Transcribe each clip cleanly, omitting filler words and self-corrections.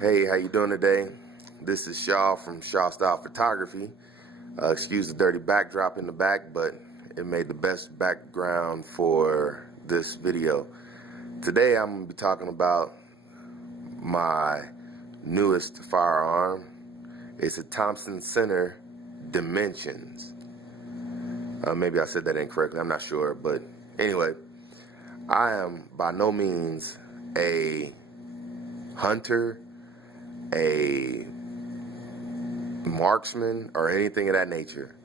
Hey, how you doing today? This is Shaw from Shaw Style Photography. Excuse the dirty backdrop in the back, but it made the best background for this video. Today I'm going to be talking about my newest firearm. It's a Thompson Center Dimensions. Maybe I said that incorrectly, I'm not sure, but anyway, I am by no means a hunter, a marksman, or anything of that nature.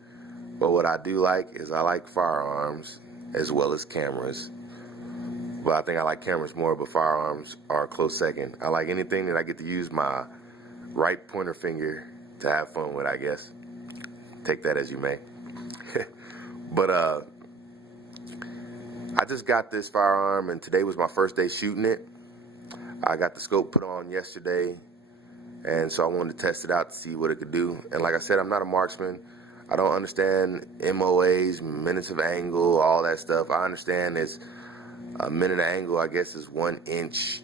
But what I do like is I like firearms as well as cameras. Well, I think I like cameras more, but firearms are a close second. I like anything that I get to use my right pointer finger to have fun with, I guess. Take that as you may. But I just got this firearm, and today was my first day shooting it. I got the scope put on yesterday, and so I wanted to test it out to see what it could do. And like I said, I'm not a marksman. I don't understand MOAs, minutes of angle, all that stuff. I understand it's a minute of angle, I guess, is 1 inch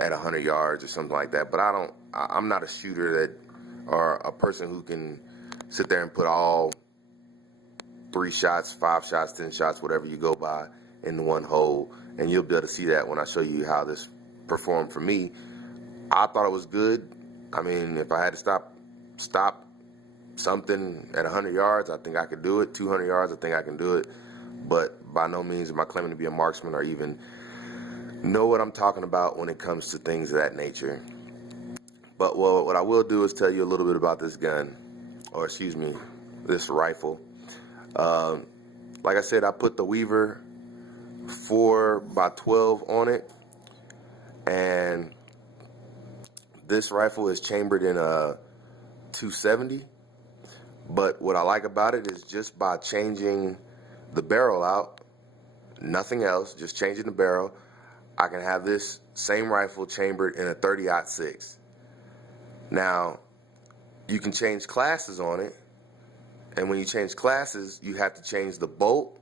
at 100 yards or something like that. But I'm not a shooter or a person who can sit there and put all 3 shots, 5 shots, 10 shots, whatever you go by, in one hole. And you'll be able to see that when I show you how this performed for me. I thought it was good. I mean, if I had to stop something at 100 yards, I think I could do it. 200 yards, I think I can do it. But by no means am I claiming to be a marksman or even know what I'm talking about when it comes to things of that nature. But what I will do is tell you a little bit about this gun, or excuse me, this rifle. Like I said, I put the Weaver 4x12 on it, and this rifle is chambered in a 270. But what I like about it is just by changing the barrel out, nothing else, just changing the barrel, I can have this same rifle chambered in a 30-06. Now, you can change classes on it, and when you change classes, you have to change the bolt,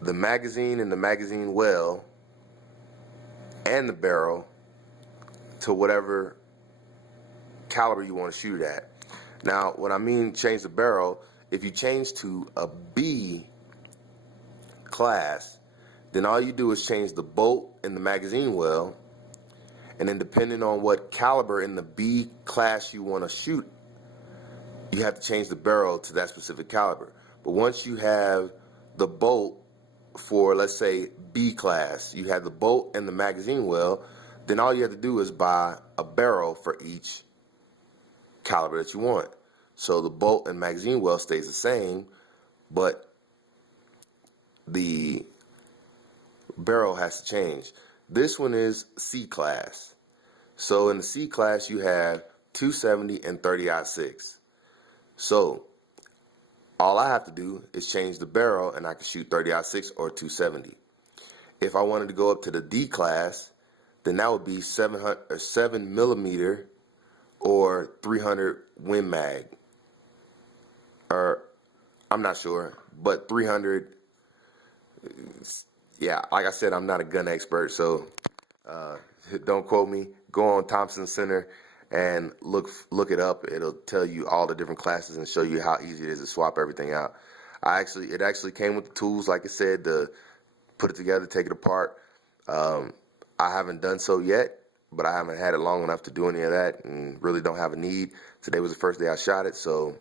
the magazine and the magazine well, and the barrel to whatever caliber you want to shoot it at. Now, when I mean change the barrel, if you change to a B class, then all you do is change the bolt and the magazine well, and then depending on what caliber in the B class you want to shoot, you have to change the barrel to that specific caliber. But once you have the bolt for, let's say, B class, you have the bolt and the magazine well, then all you have to do is buy a barrel for each caliber that you want. So the bolt and magazine well stays the same, but the barrel has to change. This one is C class. So in the C class you have 270 and 30-06. So all I have to do is change the barrel and I can shoot 30-06 or 270. If I wanted to go up to the D class, then that would be 7 millimeter or 300 Win Mag. Or I'm not sure, but 300. Yeah, like I said, I'm not a gun expert, so don't quote me. Go on Thompson Center and look it up. It'll tell you all the different classes and show you how easy it is to swap everything out. It actually came with the tools, like I said, to put it together, take it apart. I haven't done so yet, but I haven't had it long enough to do any of that and really don't have a need. Today was the first day I shot it, so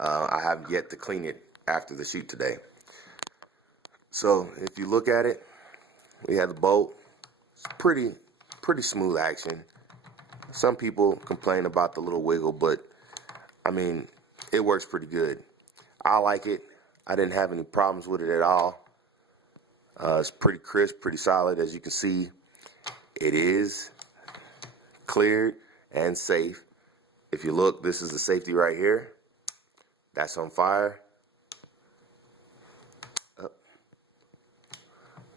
I have yet to clean it after the shoot today. So if you look at it, we have the bolt. It's pretty smooth action. Some people complain about the little wiggle, but I mean, it works pretty good. I like it. I didn't have any problems with it at all. It's pretty crisp, pretty solid. As you can see, it is cleared and safe. If you look, this is the safety right here. That's on fire.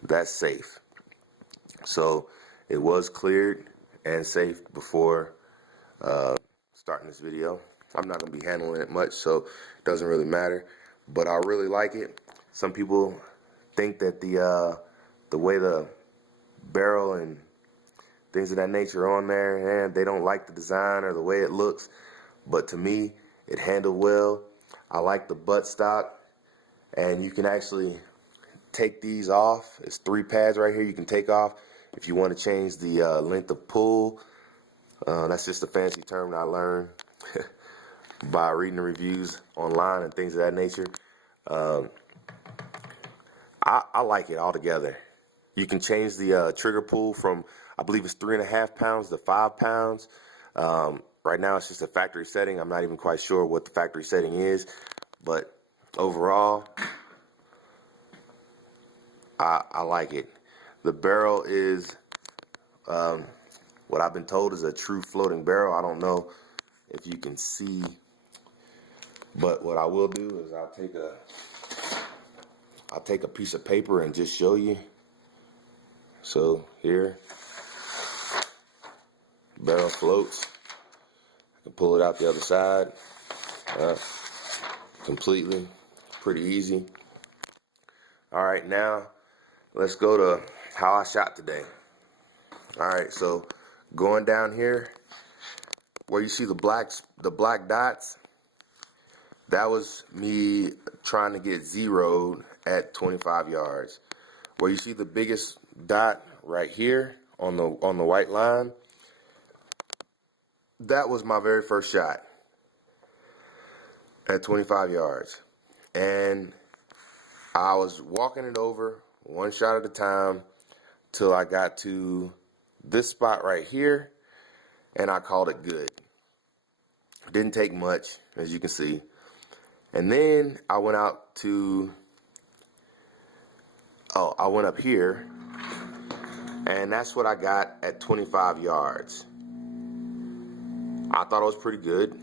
That's safe. So it was cleared and safe before starting this video. I'm not going to be handling it much, so it doesn't really matter. But I really like it. Some people think that the way the barrel and things of that nature on there, and they don't like the design or the way it looks. But to me, it handled well. I like the buttstock, and you can actually take these off. It's 3 pads right here you can take off if you want to change the length of pull. That's just a fancy term that I learned by reading the reviews online and things of that nature. I like it altogether. You can change the trigger pull from, I believe it's 3.5 pounds to 5 pounds. Right now it's just a factory setting. I'm not even quite sure what the factory setting is, but overall, I like it. The barrel is what I've been told is a true floating barrel. I don't know if you can see, but what I will do is I'll take a piece of paper and just show you. So here, barrel floats. I can pull it out the other side completely, pretty easy. All right, now let's go to how I shot today. All right, so going down here where you see the black dots, that was me trying to get zeroed at 25 yards. Where you see the biggest dot right here on the white line, that was my very first shot at 25 yards. And I was walking it over one shot at a time till I got to this spot right here, and I called it good. Didn't take much, as you can see. And then I went out to, I went up here, and that's what I got at 25 yards. I thought it was pretty good.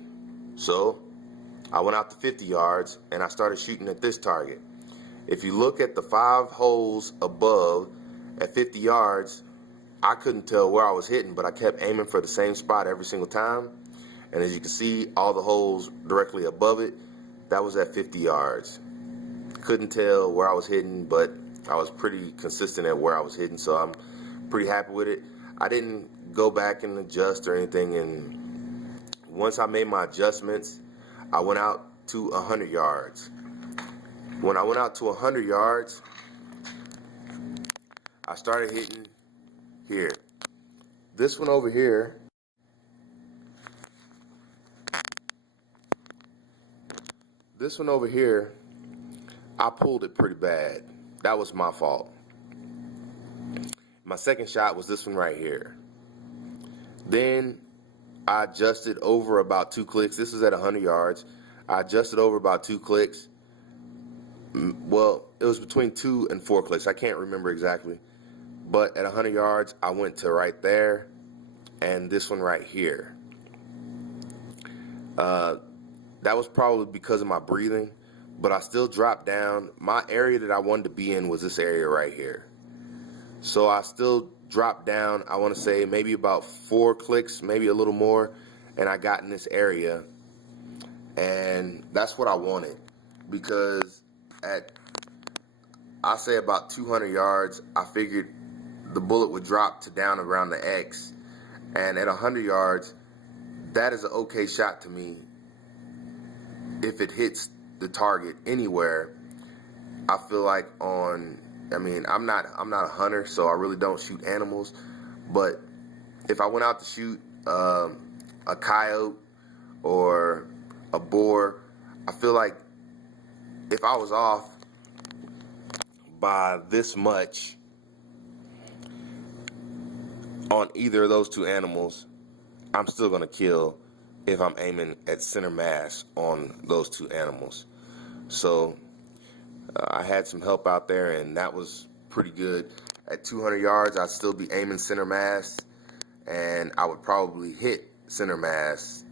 So I went out to 50 yards, and I started shooting at this target. If you look at the 5 holes above at 50 yards, I couldn't tell where I was hitting, but I kept aiming for the same spot every single time. And as you can see, all the holes directly above it, that was at 50 yards. Couldn't tell where I was hitting, but I was pretty consistent at where I was hitting, so I'm pretty happy with it. I didn't go back and adjust or anything, and once I made my adjustments, I went out to 100 yards. When I went out to 100 yards, I started hitting here. This one over here, I pulled it pretty bad. That was my fault. My second shot was this one right here. Then I adjusted over about 2 clicks. This is at 100 yards. I adjusted over about 2 clicks. Well, it was between 2 and 4 clicks. I can't remember exactly. But at 100 yards, I went to right there and this one right here. That was probably because of my breathing, but I still dropped down. My area that I wanted to be in was this area right here. So I still dropped down, I want to say maybe about 4 clicks, maybe a little more, and I got in this area. And that's what I wanted, because at, I say about 200 yards, I figured the bullet would drop to down around the X. And at 100 yards, that is an okay shot to me. If it hits the target anywhere, I feel like I'm not a hunter, so I really don't shoot animals. But if I went out to shoot a coyote or a boar, I feel like if I was off by this much on either of those 2 animals, I'm still gonna kill if I'm aiming at center mass on those 2 animals. So I had some help out there, and that was pretty good. At 200 yards, I'd still be aiming center mass, and I would probably hit center mass.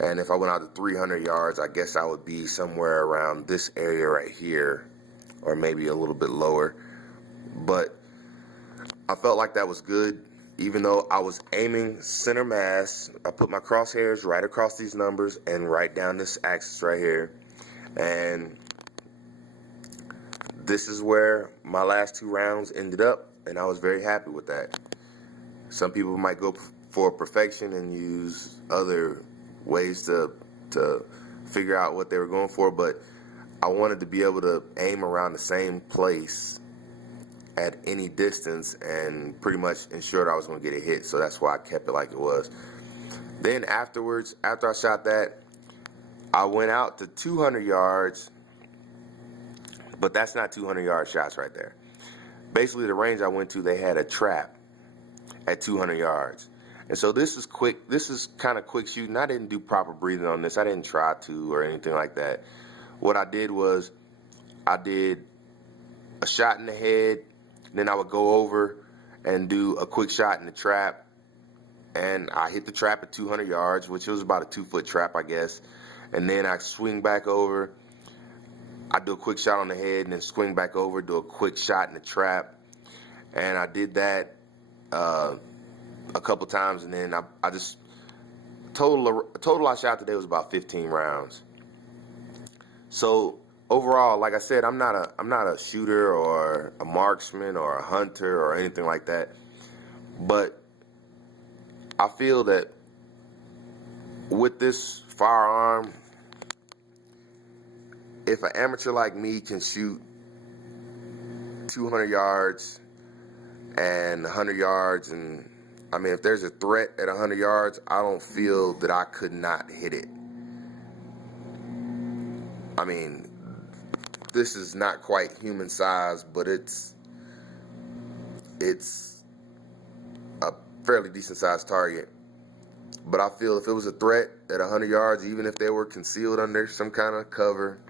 And if I went out to 300 yards, I guess I would be somewhere around this area right here, or maybe a little bit lower. But I felt like that was good. Even though I was aiming center mass, I put my crosshairs right across these numbers and right down this axis right here. And this is where my last 2 rounds ended up, and I was very happy with that. Some people might go for perfection and use other ways to figure out what they were going for, but I wanted to be able to aim around the same place at any distance and pretty much ensured I was going to get a hit. So that's why I kept it like it was. Then afterwards, after I shot that, I went out to 200 yards, but that's not 200-yard shots right there. Basically, the range I went to, they had a trap at 200 yards. And so this is quick. This is kind of quick shooting. I didn't do proper breathing on this. I didn't try to or anything like that. What I did was I did a shot in the head, then I would go over and do a quick shot in the trap. And I hit the trap at 200 yards, which was about a 2-foot trap, I guess. And then I swing back over. I do a quick shot on the head and then swing back over, do a quick shot in the trap. And I did that a couple times, and then I just total I shot today was about 15 rounds. So overall, like I said, I'm not a shooter or a marksman or a hunter or anything like that. But I feel that with this firearm, if an amateur like me can shoot 200 yards and 100 yards, and I mean, if there's a threat at 100 yards, I don't feel that I could not hit it. I mean, this is not quite human size, but it's a fairly decent sized target. But I feel if it was a threat at 100 yards, even if they were concealed under some kind of cover,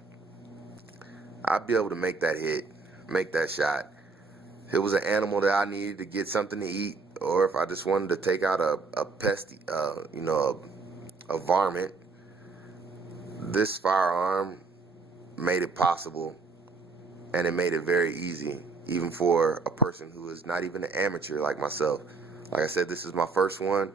I'd be able to make that hit, make that shot. If it was an animal that I needed to get something to eat, or if I just wanted to take out a pesty, a varmint, this firearm made it possible, and it made it very easy, even for a person who is not even an amateur like myself. Like I said, this is my first one.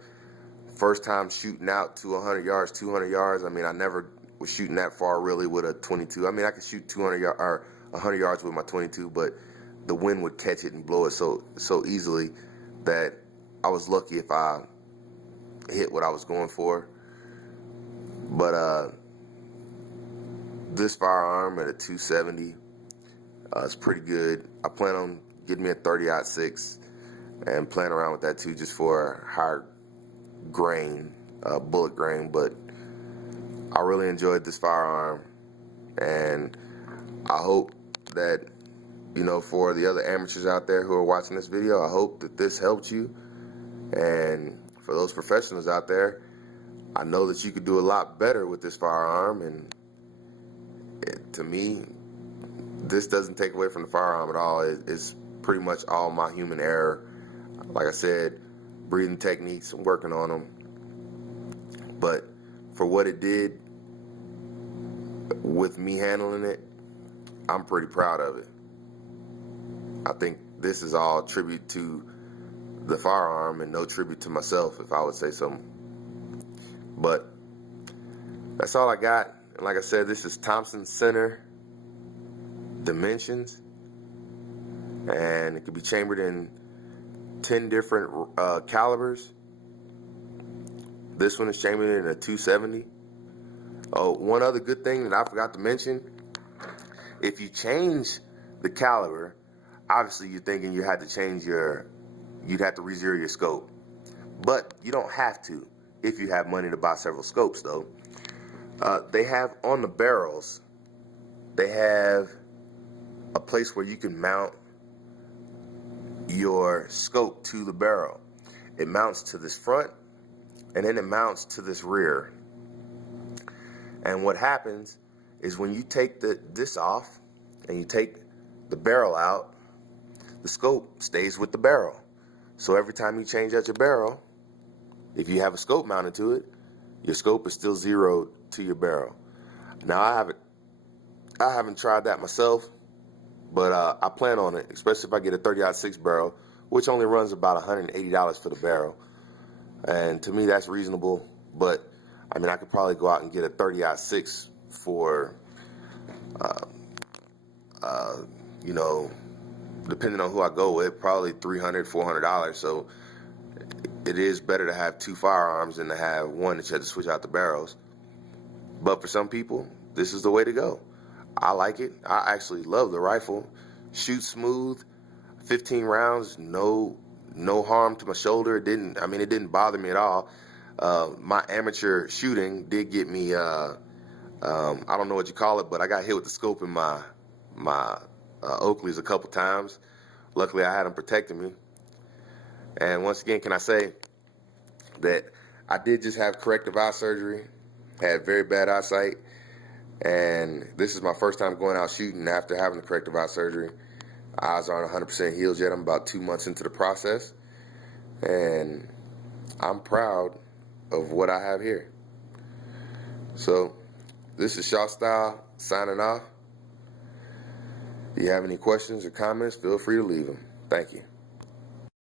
First time shooting out to 100 yards, 200 yards. I mean, I never was shooting that far really with a 22. I mean, I could shoot 200 yards or 100 yards with my 22, but the wind would catch it and blow it so easily that I was lucky if I hit what I was going for. But this firearm at a 270 is pretty good. I plan on getting me a 30-06 and playing around with that too, just for higher grain, bullet grain. But I really enjoyed this firearm, and I hope that, you know, for the other amateurs out there who are watching this video, I hope that this helped you. And for those professionals out there, I know that you could do a lot better with this firearm, and to me, this doesn't take away from the firearm at all. It's pretty much all my human error. Like I said, breathing techniques, I'm working on them. But for what it did with me handling it, I'm pretty proud of it. I think this is all tribute to the firearm and no tribute to myself, if I would say so. But that's all I got. And like I said, this is Thompson Center Dimensions, and it can be chambered in 10 different calibers. This one is chambered in a 270. Oh, one other good thing that I forgot to mention, if you change the caliber, obviously you're thinking you'd have to re-zero your scope. But you don't have to if you have money to buy several scopes, though. They have on the barrels, they have a place where you can mount your scope to the barrel. It mounts to this front, and then it mounts to this rear. And what happens is when you take this off and you take the barrel out, the scope stays with the barrel. So every time you change out your barrel, if you have a scope mounted to it, your scope is still zeroed to your barrel. Now I haven't tried that myself, but I plan on it, especially if I get a 30-06 barrel, which only runs about $180 for the barrel. And to me, that's reasonable. But I mean, I could probably go out and get a 30-06 for, depending on who I go with, probably $300, $400. So it is better to have two firearms than to have one that you have to switch out the barrels. But for some people, this is the way to go. I like it. I actually love the rifle. Shoots smooth, 15 rounds, no harm to my shoulder. It didn't bother me at all. My amateur shooting did get me, I don't know what you call it, but I got hit with the scope in my Oakleys a couple times. Luckily, I had them protecting me. And once again, can I say that I did just have corrective eye surgery, had very bad eyesight, and this is my first time going out shooting after having the corrective eye surgery. Eyes aren't 100% healed yet. I'm about 2 months into the process, and I'm proud of what I have here. So this is Shaw Style signing off. If you have any questions or comments, feel free to leave them. Thank you.